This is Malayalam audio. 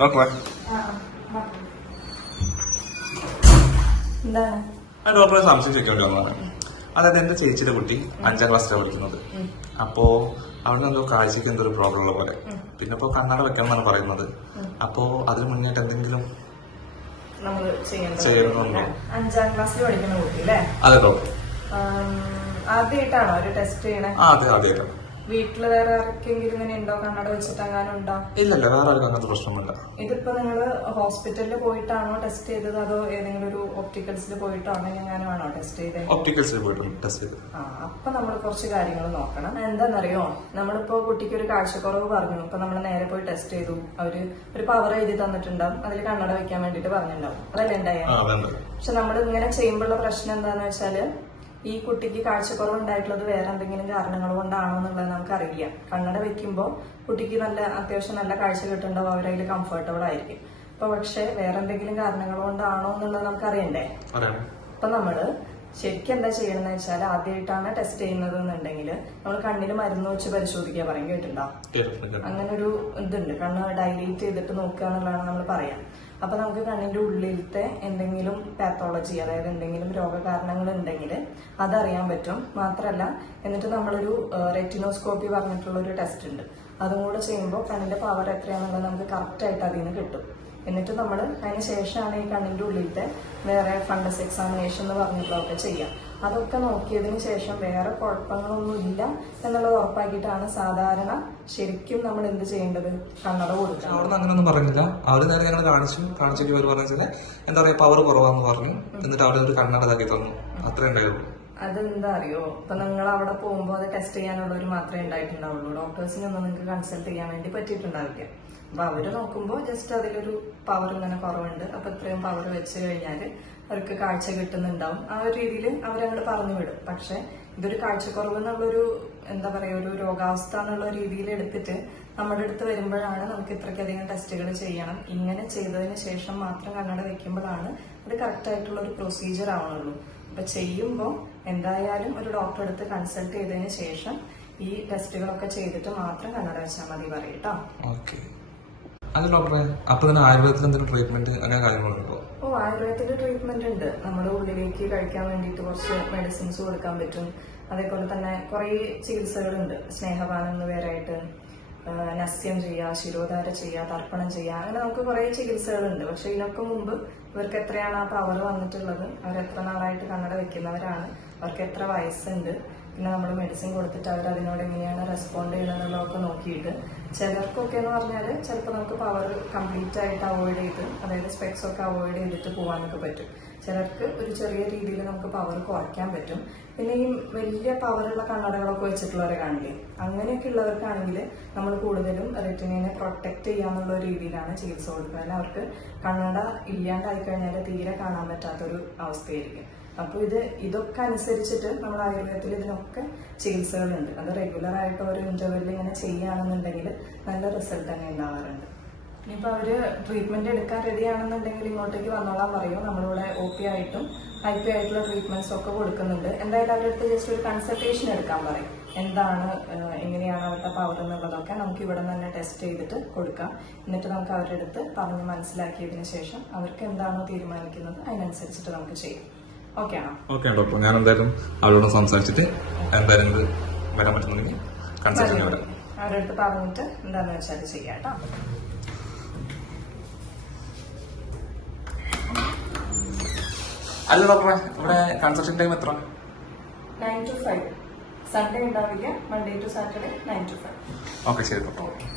ഡോക്ടറെ സംശയം ചോദിക്കേണ്ടി വന്നതാണ്. അതായത് എന്റെ ചേച്ചിയുടെ കുട്ടി 5ാം ക്ലാസ്സിലാണ് പഠിക്കുന്നത്. അപ്പോ അവിടെ എന്തോ കാഴ്ചക്ക് എന്തോ ഒരു പ്രോബ്ലം ഉള്ള പോലെ. പിന്നെ ഇപ്പൊ കണ്ണട വെക്കണം എന്നാണ് പറയുന്നത്. അപ്പോ അതിന് മുന്നേറ്റ് എന്തെങ്കിലും ചെയ്യണമെന്നുണ്ടോ? 5ാം ക്ലാസ്സിൽ പഠിക്കുന്ന കുട്ടി അല്ലേ? അതെ ഡോക്ടർ. ആദ്യമായിട്ടാണോ ഒരു ടെസ്റ്റ് ചെയ്യണേ? അതെ ആദ്യമായിട്ടാണ്. വീട്ടില് വേറെ ആർക്കെങ്കിലും ഇങ്ങനെ ഉണ്ടോ? കണ്ണട വെച്ചിട്ട് അങ്ങനെ ഉണ്ടോ? ഇല്ലല്ല, വേറെ ആർക്കും അങ്ങനത്തെ പ്രശ്നമില്ല. ഇതിപ്പോ നിങ്ങള് ഹോസ്പിറ്റലിൽ പോയിട്ടാണോ ടെസ്റ്റ് ചെയ്തത്, അതോ ഏതെങ്കിലും ഒരു ഒപ്റ്റിക്കൽസിൽ പോയിട്ടാണോ എങ്ങനെയാണോ ടെസ്റ്റ് ചെയ്തത്? ഒപ്റ്റിക്കൽസിൽ പോയിട്ടുണ്ട് ടെസ്റ്റ് ചെയ്തത്. അപ്പൊ നമ്മൾ കുറച്ച് കാര്യങ്ങൾ നോക്കണം. എന്താണെന്നറിയോ, നമ്മളിപ്പോ കുട്ടിക്ക് ഒരു കാഴ്ചക്കുറവ് പറഞ്ഞു. ഇപ്പൊ നമ്മൾ നേരെ പോയി ടെസ്റ്റ് ചെയ്തു. അവര് ഒരു പവർ എഴുതി തന്നിട്ടുണ്ടാവും, അതിൽ കണ്ണട വെക്കാൻ വേണ്ടിട്ട് പറഞ്ഞിട്ടുണ്ടാവും. അതല്ലേ ഉണ്ടായത്? പക്ഷെ നമ്മൾ ഇങ്ങനെ ചെയ്യുമ്പോഴുള്ള പ്രശ്നം എന്താന്ന് വെച്ചാല്, ഈ കുട്ടിക്ക് കാഴ്ചക്കുറവ് ഉണ്ടായിട്ടുള്ളത് വേറെ എന്തെങ്കിലും കാരണങ്ങൾ കൊണ്ടാണോ എന്നുള്ളത് നമുക്കറിയില്ല. കണ്ണട വെക്കുമ്പോൾ കുട്ടിക്ക് അത്യാവശ്യം നല്ല കാഴ്ച കിട്ടുന്നുണ്ടാവും, അവരതിൽ കംഫർട്ടബിൾ ആയിരിക്കും. അപ്പൊ പക്ഷെ വേറെ എന്തെങ്കിലും കാരണങ്ങൾ കൊണ്ടാണോ എന്നുള്ളത് നമുക്കറിയണ്ടേ? അപ്പൊ നമ്മള് ശരിക്കും എന്താ ചെയ്യണമെന്ന് വെച്ചാൽ, ആദ്യമായിട്ടാണ് ടെസ്റ്റ് ചെയ്യുന്നത് എന്നുണ്ടെങ്കിൽ നമ്മൾ കണ്ണിന് മരുന്ന് വെച്ച് പരിശോധിക്കുക പറയും. കേട്ടിട്ടുണ്ടാവും അങ്ങനെ ഒരു ഇതുണ്ട്, കണ്ണ് ഡൈലേറ്റ് ചെയ്തിട്ട് നോക്കുക എന്നുള്ളതാണ് നമ്മൾ പറയാം. അപ്പൊ നമുക്ക് കണ്ണിന്റെ ഉള്ളിലത്തെ എന്തെങ്കിലും പാത്തോളജി, അതായത് എന്തെങ്കിലും രോഗകാരണങ്ങൾ ഉണ്ടെങ്കിൽ അതറിയാൻ പറ്റും. മാത്രല്ല എന്നിട്ട് നമ്മളൊരു റെറ്റിനോസ്കോപ്പി പറഞ്ഞിട്ടുള്ള ഒരു ടെസ്റ്റ് ഉണ്ട്. അതും കൂടെ ചെയ്യുമ്പോൾ കണ്ണിന്റെ പവർ എത്രയാണെന്നുള്ളത് നമുക്ക് കറക്റ്റ് ആയിട്ട് അതിൽ നിന്ന് കിട്ടും. എന്നിട്ട് നമ്മൾ അതിന് ശേഷമാണ് ഈ കണ്ണിന്റെ ഉള്ളിലത്തെ വേറെ ഫണ്ടസ് എക്സാമിനേഷൻ എന്ന് പറഞ്ഞിട്ടുള്ളതൊക്കെ ചെയ്യാം. അതൊക്കെ നോക്കിയതിന് ശേഷം വേറെ കുഴപ്പങ്ങളൊന്നും ഇല്ല എന്നുള്ളത് ഉറപ്പാക്കിയിട്ടാണ് സാധാരണ ശരിക്കും നമ്മൾ എന്ത് ചെയ്യേണ്ടത്, കണ്ണട കൊടുക്കുക. അവിടെ അങ്ങനെയൊന്നും പറഞ്ഞില്ല. അവിടെ നേരെ ഞങ്ങൾ കാണിച്ചിട്ട് അവർ പറഞ്ഞാൽ എന്താ പറയാ, പവർ കുറവാന്ന് പറഞ്ഞു. എന്നിട്ട് അവിടെ ഒരു കണ്ണട ഇതാക്കി തന്നു. അത്രേ ഉണ്ടായുള്ളൂ. അതെന്താ അറിയോ, ഇപ്പൊ നിങ്ങൾ അവിടെ പോകുമ്പോൾ അത് ടെസ്റ്റ് ചെയ്യാനുള്ളവർ മാത്രമേ ഉണ്ടായിട്ടുണ്ടാവുള്ളൂ. ഡോക്ടേഴ്സിനൊന്നും നിങ്ങൾക്ക് കൺസൾട്ട് ചെയ്യാൻ വേണ്ടി പറ്റിയിട്ടുണ്ടാവില്ല. അപ്പൊ അവര് നോക്കുമ്പോൾ ജസ്റ്റ് അതിലൊരു പവർ ഇങ്ങനെ കുറവുണ്ട്, അപ്പൊ ഇത്രയും പവർ വെച്ച് കഴിഞ്ഞാല് അവർക്ക് കാഴ്ച കിട്ടുന്നുണ്ടാവും. ആ ഒരു രീതിയിൽ അവരങ്ങോട്ട് പറഞ്ഞു വിടും. പക്ഷെ ഇതൊരു കാഴ്ചക്കുറവ് എന്നുള്ളൊരു എന്താ പറയാ, ഒരു രോഗാവസ്ഥ എന്നുള്ള രീതിയിൽ എടുത്തിട്ട് നമ്മുടെ അടുത്ത് വരുമ്പോഴാണ് നമുക്ക് ഇത്രയ്ക്കധികം ടെസ്റ്റുകൾ ചെയ്യണം. ഇങ്ങനെ ചെയ്തതിന് ശേഷം മാത്രം കണ്ണട വെക്കുമ്പോഴാണ് അത് കറക്റ്റ് ആയിട്ടുള്ള ഒരു പ്രൊസീജിയർ ആവണുള്ളൂ. അപ്പൊ ചെയ്യുമ്പോൾ എന്തായാലും ഒരു ഡോക്ടറെ അടുത്ത് കൺസൾട്ട് ചെയ്തതിന് ശേഷം ഈ ടെസ്റ്റുകളൊക്കെ ചെയ്തിട്ട് മാത്രം കണ്ണട വെച്ചാൽ മതി പറയട്ടോ. അത് ഡോക്ടറെ, അപ്പൊ തന്നെ ആയുർവേദത്തിൽ എന്തെങ്കിലും ട്രീറ്റ്മെന്റ് അങ്ങനെ കാര്യങ്ങളുണ്ടോ? ആയുർവേദത്തിൽ ട്രീറ്റ്മെന്റ് ഉണ്ട്. നമ്മുടെ ഉള്ളിലേക്ക് കഴിക്കാൻ വേണ്ടിയിട്ട് കുറച്ച് മെഡിസിൻസ് കൊടുക്കാൻ പറ്റും. അതേപോലെ തന്നെ കുറെ ചികിത്സകളുണ്ട്. സ്നേഹപാനം എന്ന് വേറായിട്ട്, നസ്യം ചെയ്യുക, ശിരോധാര ചെയ്യുക, തർപ്പണം ചെയ്യുക, അങ്ങനെ നമുക്ക് കുറെ ചികിത്സകളുണ്ട്. പക്ഷെ ഇതിനൊക്കെ മുമ്പ് ഇവർക്ക് എത്രയാണ് ആ പവർ വന്നിട്ടുള്ളത്, അവരെത്ര നാളായിട്ട് കണ്ണട വെക്കുന്നവരാണ്, അവർക്ക് എത്ര വയസ്സുണ്ട്, പിന്നെ നമ്മൾ മെഡിസിൻ കൊടുത്തിട്ട് അവർ അതിനോട് എങ്ങനെയാണ് റെസ്പോണ്ട് ചെയ്യുന്നതെന്നുള്ളതൊക്കെ നോക്കിയിട്ട്, ചിലർക്കൊക്കെ എന്ന് പറഞ്ഞാൽ ചിലപ്പോൾ നമുക്ക് പവർ കംപ്ലീറ്റ് ആയിട്ട് അവോയ്ഡ് ചെയ്ത്, അതായത് സ്പെക്സ് ഒക്കെ അവോയ്ഡ് ചെയ്തിട്ട് പോകാനൊക്കെ പറ്റും. ചിലർക്ക് ഒരു ചെറിയ രീതിയിൽ നമുക്ക് പവർ കുറയ്ക്കാൻ പറ്റും. പിന്നെ ഈ വലിയ പവറുള്ള കണ്ണടകളൊക്കെ വെച്ചിട്ടുള്ളവരെ കാണില്ലേ, അങ്ങനെയൊക്കെ ഉള്ളവർക്കാണെങ്കിൽ നമ്മൾ കൂടുതലും റെറ്റിനെ പ്രൊട്ടക്ട് ചെയ്യാന്നുള്ള രീതിയിലാണ് ചികിത്സ കൊടുക്കുക. അല്ല അവർക്ക് കണ്ണട ഇല്ലാണ്ടായി കഴിഞ്ഞാൽ തീരെ കാണാൻ പറ്റാത്തൊരു അവസ്ഥയായിരിക്കും. അപ്പൊ ഇതൊക്കെ അനുസരിച്ചിട്ട് നമ്മൾ ആയുർവേദത്തിൽ ഇതിനൊക്കെ ചികിത്സകളുണ്ട്. അത് റെഗുലർ ആയിട്ട് ഒരു ഇന്റർവെല്ലിൽ ഇങ്ങനെ ചെയ്യുകയാണെന്നുണ്ടെങ്കിൽ നല്ല റിസൾട്ട് തന്നെ ഉണ്ടാവാറുണ്ട്. ഇനിയിപ്പോൾ അവര് ട്രീറ്റ്മെന്റ് എടുക്കാൻ റെഡി ആണെന്നുണ്ടെങ്കിൽ ഇങ്ങോട്ടേക്ക് വന്നോളാൻ പറയും. നമ്മളിവിടെ OP ആയിട്ടും IP ആയിട്ടുള്ള ട്രീറ്റ്മെന്റ്സ് ഒക്കെ കൊടുക്കുന്നുണ്ട്. എന്തായാലും അവരുടെ അടുത്ത് ജസ്റ്റ് ഒരു കൺസൾട്ടേഷൻ എടുക്കാൻ പറയും. എന്താണ്, എങ്ങനെയാണ് അവരുടെ പവർ എന്നുള്ളതൊക്കെ നമുക്ക് ഇവിടെ തന്നെ ടെസ്റ്റ് ചെയ്തിട്ട് കൊടുക്കാം. എന്നിട്ട് നമുക്ക് അവരുടെ അടുത്ത് പറഞ്ഞ് മനസ്സിലാക്കിയതിന് ശേഷം അവർക്ക് എന്താണോ തീരുമാനിക്കുന്നത് അതിനനുസരിച്ചിട്ട് നമുക്ക് ചെയ്യാം. ഓക്കെ ഡോക്ടർ, ഞാൻ എന്തായാലും അവരോട് സംസാരിച്ചിട്ട് എന്തായാലും ഇത് വരാൻ പറ്റുന്നെങ്കിൽ കൺസൾട്ട് ചെയ്യാം. അവരുടെ അടുത്ത് പറഞ്ഞിട്ട് എന്താണെന്ന് വെച്ചാൽ ചെയ്യാം കേട്ടോ. അല്ല ഡോക്ടറെ, ഇവിടെ കൺസൾട്ടിംഗ് ടൈം എത്ര? 9 to 5. സൺഡേ ഉണ്ടാവില്ല. Monday to Saturday 9 to 5. Okay, ശരി ഡോക്ടർ.